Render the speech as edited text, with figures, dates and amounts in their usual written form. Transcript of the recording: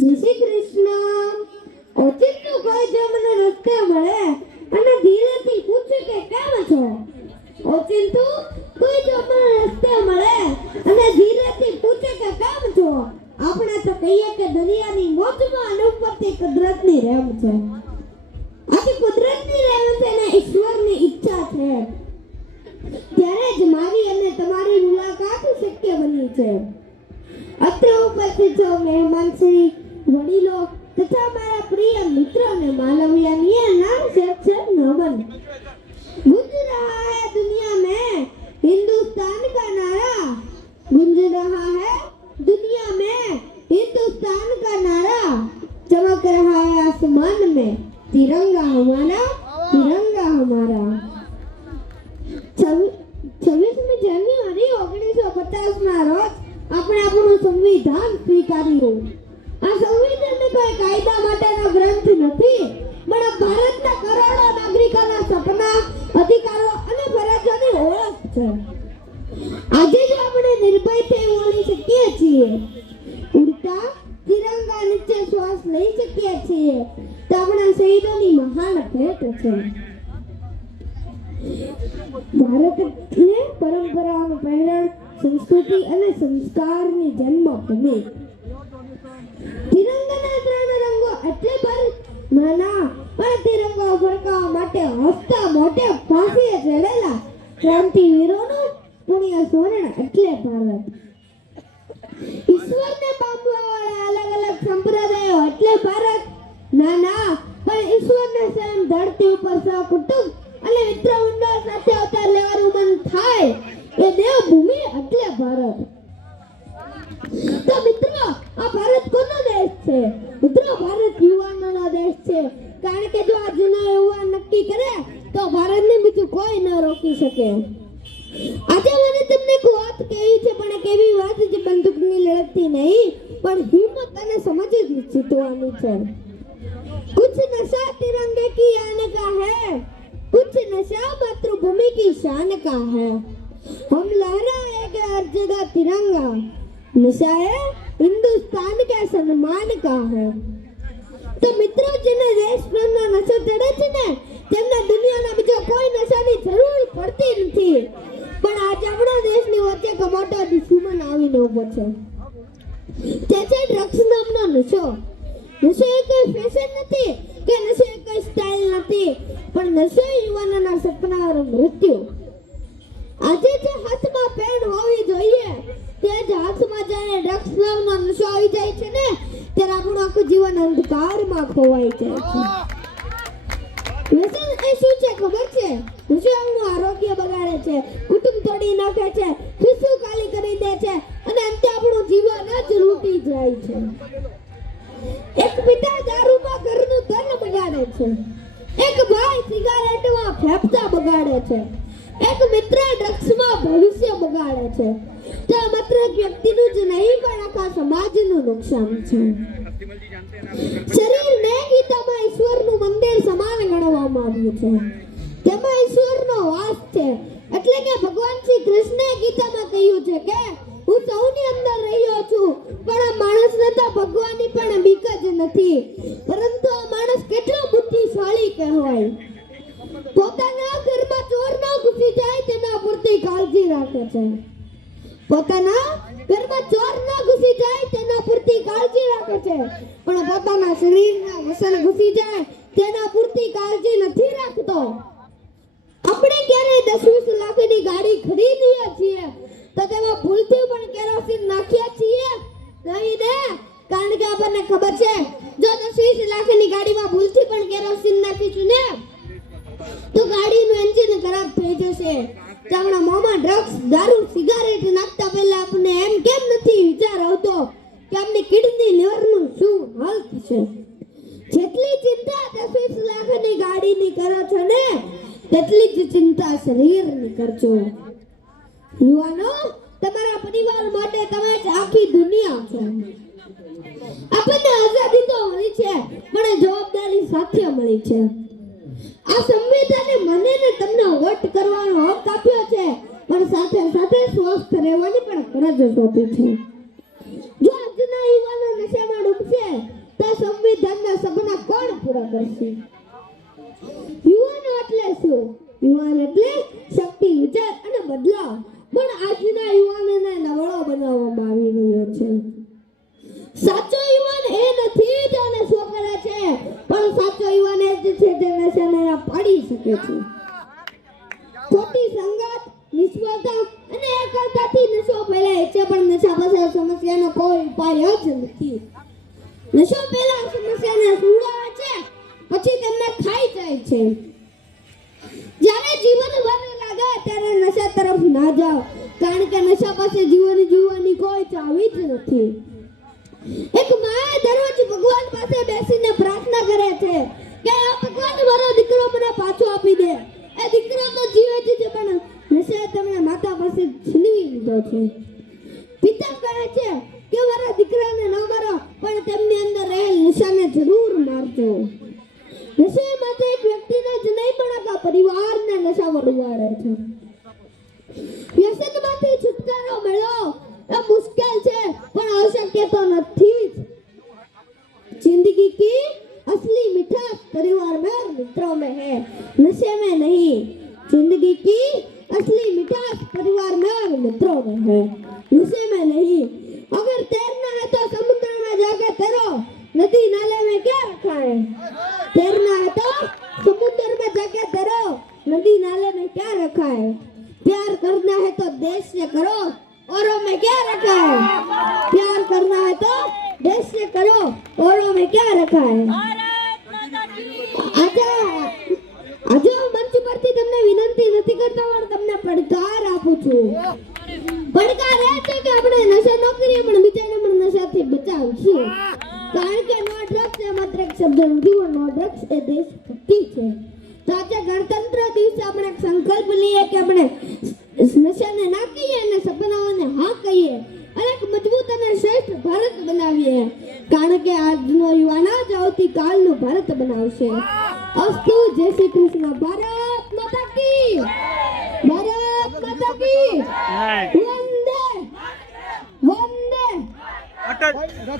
જય શ્રી કૃષ્ણ. ઓચિંતું કોઈ જો મને રસ્તે મળે અને ધીરેથી પૂછે કે કેમ છો? ઓચિંતું કોઈ જો મને રસ્તે મળે અને ધીરેથી પૂછે કે કેમ છો? આપણે તો કહીએ કે દરિયાની મોજમાં અને ઉપરથી કુદરતની રહેમ છે. આથી કુદરતની રહેમ છે ને ઈશ્વરની ઈચ્છા છે ત્યારે જ મારી અને તમારી મુલાકાત શક્ય બની છે. અત્રે ઉપસ્થિત છો મહેમાન શ્રી વડીલો तथा हमारा प्रिय मित्रों ने मालविया नाम से नमन। गूंज रहा है दुनिया में हिंदुस्तान का नारा, गूंज रहा है दुनिया में हिंदुस्तान का नारा, चमक रहा है आसमान में तिरंगा हमारा, तिरंगा हमारा। 26 જાન્યુઆરી 1950 ના રોજ આપણે આપણું સંવિધાન સ્વીકાર્યું. આ સંવિધાન કોઈ કાયદા માટેનો ગ્રંથ નથી, પણ ભારતના કરોડો નાગરિકોના સપના, અધિકારો અને ફરજોની ઓળખ છે. આજે જ આપણે નિર્ભયથી બોલી શકીએ છીએ, ઉડતા તિરંગા નીચે શ્વાસ લઈ શકીએ છીએ તો આપણા શહીદોની મહાન ભેટ છે. ભારતને પરંપરાનું પહેરણ, સંસ્કૃતિ અને સંસ્કારની જન્મભૂમિ. તિરંગાના 3 રંગો એટલે પર નાના પણ તિરંગો ફરકાવવા માટે હસતા મોઢે ફાંસીએ ચડેલા ક્રાંતિવીરોનું પુણ્ય સ્મરણ એટલે ભારત. ઈશ્વરને પામવાવાળા અલગ અલગ સંપ્રદાયો એટલે ભારત. નાના પણ ઈશ્વરને સ્વયં ધરતી ઉપર સહકુટુંબ અને મિત્ર મંડળ સાથે અવતાર લેવાનું મન થાય એ દેવભૂમિ એટલે ભારત. તો મિત્રો, આ ભારત કોનો દેશ છે? મિત્રો, ભારત યુવાનોનો દેશ છે, કારણ કે જો આ જૂનો યુવાન નક્કી કરે તો ભારતને બીજું કોઈ ન રોકી શકે. આજે મને તમને એક વાત કહી છે, પણ કેવી વાત છે? બંદૂકની લડતથી નહીં, પણ હિંમત અને સમજ જીતવાની છે. कुछ नशा तिरंगे की आन का है, कुछ नशा मातृभूमि की शान का है. हम लहराएंगे हर जगह तिरंगा, नशा है हिंदुस्तान के सम्मान का है. તો મિત્રો, જેને દેશ પ્રેમનો નશો ચડે છે ને તેમને દુનિયાના બીજો કોઈ નશાની જરૂર પડતી નથી. પણ આજે આપણા દેશની વચ્ચે એક મોટો દુશ્મન આવીને ઊભો છે, તે છે ડ્રગ્સ નામનો નશો. નશો એ કોઈ ફેશન નથી કે નશો એ કોઈ સ્ટાઇલ નથી, પણ નશો યુવાનોના સપનાઓનું મૃત્યુ. આજે જે હાથમાં પેન હોવી જોઈએ તે જ હાથમાં જ્યારે ડ્રગ્સ નામનો નશો આવી જાય છે ને ત્યારે આપણું આખું જીવન અંધકારમાં ખોવાઈ જાય છે. વ્યસન એ શું છે ખબર છે? નશો આપણું આરોગ્ય બગાડે છે, કુટુંબ તોડી નાખે છે, ખિસ્સું ખાલી કરી દે છે અને અંતે આપણું જીવન જ લૂંટી જાય છે. એક પિતા દારૂમાં ઘરનું ધન બગાડે છે, એક ભાઈ સિગારેટમાં ફેફસા બગાડે છે, એક મિત્ર ડ્રગ્સમાં ભવિષ્ય બગાડે છે. તો માત્ર એક વ્યક્તિનું જ નહીં પણ આખા સમાજનું નુકસાન છે. શરીરને ગીતામાં ઈશ્વરનું મંદિર સમાન ગણવામાં આવ્યું છે, તેમાં ઈશ્વરનો વાસ છે. એટલે કે ભગવાન શ્રી કૃષ્ણે ગીતામાં કહ્યું છે કે હું સૌની અંદર રહ્યો છું, પણ આ માણસને તો ભગવાનની પણ બીક જ નથી. પરંતુ આ માણસ કેટલો બુદ્ધિશાળી કહેવાય. પોતાના ઘરમાં ચોર ન ઘૂસી જાય તેના પૂરતી કાળજી રાખે છે. પોતાના ઘરમાં ચોર ન ઘૂસી જાય તેના પૂરતી કાળજી રાખે છે, પણ પોતાના શરીરમાં વ્યસન ઘૂસી જાય તેના પૂરતી કાળજી નથી રાખતો. આપણે ક્યારે 10-20 લાખની ગાડી ખરીદીએ છીએ તો તેમાં ભૂલથી પણ કેરોસીન નાખીએ છીએ નહીં ને? કારણ કે આપણને ખબર છે જો 10-20 લાખની ગાડીમાં ભૂલથી પણ કેરોસીન નાખીશું ને તો ગાડીનું એન્જિન ખરાબ થઈ જશે. તો આપણા મોંમાં ડ્રગ્સ, દારૂ, સિગારેટ નાખતા પહેલા આપણને એમ કેમ નથી વિચાર આવતો કે આપણી કિડની, લીવરનું શું હાલ થશે? જેટલી ચિંતા 10-20 લાખની ગાડીની કરો છો ને તેટલી જ ચિંતા શરીરની કરજો. યુવાનો, તમારા પરિવાર માટે તમે જ આખી દુનિયા છો. આપણને આઝાદી તો મળી છે પણ જવાબદારી સાથે મળી છે. આ સંવિધાને મને ને તમને વોટ કરવાનો હક આપ્યો છે, પણ સાથે સાથે સ્વસ્થ રહેવાની પણ ફરજ સોંપી છે. જો આજના યુવાનો નશામાં ડૂબશે તો સંવિધાનના સપના કોણ પૂરા કરશે? યુવાનો એટલે શું? યુવાન એટલે શક્તિ, વિચાર અને બદલાવ. પણ આજના યુવાનોને નબળો બનાવવામાં આવી રહ્યો છે. સાચો યુવાન એ નથી જેને શું કરે છે, પણ સાચો યુવાન એ જ છે જે નશાને પાડી શકે છે. ખોટી સંગત, નિષ્ફળતા અને એકલતાથી નશો ફેલાય છે, પણ નશા પછી સમસ્યાનો કોઈ ઉપાય જ નથી. નશો પહેલા સમસ્યાને સુડાવે છે, પછી તેમને ખાઈ જાય છે. જ્યારે જીવન ભરે લાગે ત્યારે નશા તરફ ના જાઓ, કારણ કે નશા પાસે જીવન જીવવાની કોઈ ચાવી જ નથી. એક માએ દરરોજ ભગવાન પાસે બેસીને પ્રાર્થના કરે છે કે આ ભગવાન મારો દીકરો મને પાછો આપી દે. એ દીકરો તો જીવે છે પણ નશા તેમણે માતા પાસે છીનવી લીધો છે. પિતા કહે છે કે મારા દીકરાને ન મારો, પણ તેમની અંદર રહેલ નશાને જરૂર મારજો. નશા માત્ર એક વ્યક્તિને જ નહીં પણ આખા પરિવારને નશામાં ડુબાડે છે. વ્યસનમાંથી છુટકારો મેળવો એ મુશ્કેલ છે, પણ અશક્ય તો નથી જ. जिंदगी की असली मिठास परिवार में और मित्रों में है, नशे में नहीं. जिंदगी की असली मिठास परिवार में और मित्रों में है, नशे में नहीं. अगर तैरना है तो समुद्र में जाके तैरो, नदी नाले में क्या रखा है? तैरना है तो समुद्र में जाके तैरो, नदी नाले में क्या रखा है? प्यार करना है तो देश से करो, औरों में क्या रखा है? प्यार करना है तो देश से करो, औरों में क्या रखा है? આજે હું મંચ પરથી તમને વિનંતી નથી કરતો, પણ તમને પડકાર આપું છું. પડકાર એ છે કે આપણે નશા ન કરીએ, પણ બીજાને પણ નશાથી બચાવશું. કારણ કે નો ડ્રગ્સ એ માત્ર એક શબ્દ નથી, પણ નો ડ્રગ્સ એ દેશભક્તિ છે. તો આજે ગણતંત્ર દિવસે આપણે એક સંકલ્પ લઈએ કે આપણે નશાને ના કહીએ અને સપનાઓને હા કહીએ અને એક મજબૂત અને શ્રેષ્ઠ ભારત બનાવીએ. કારણ કે આજનો યુવાન જ આવતીકાલનું ભારત બનાવશે. અસ્તુ. જય શ્રી કૃષ્ણ. ભારત માતા કી, ભારત માતા કી. વંદે વંદે.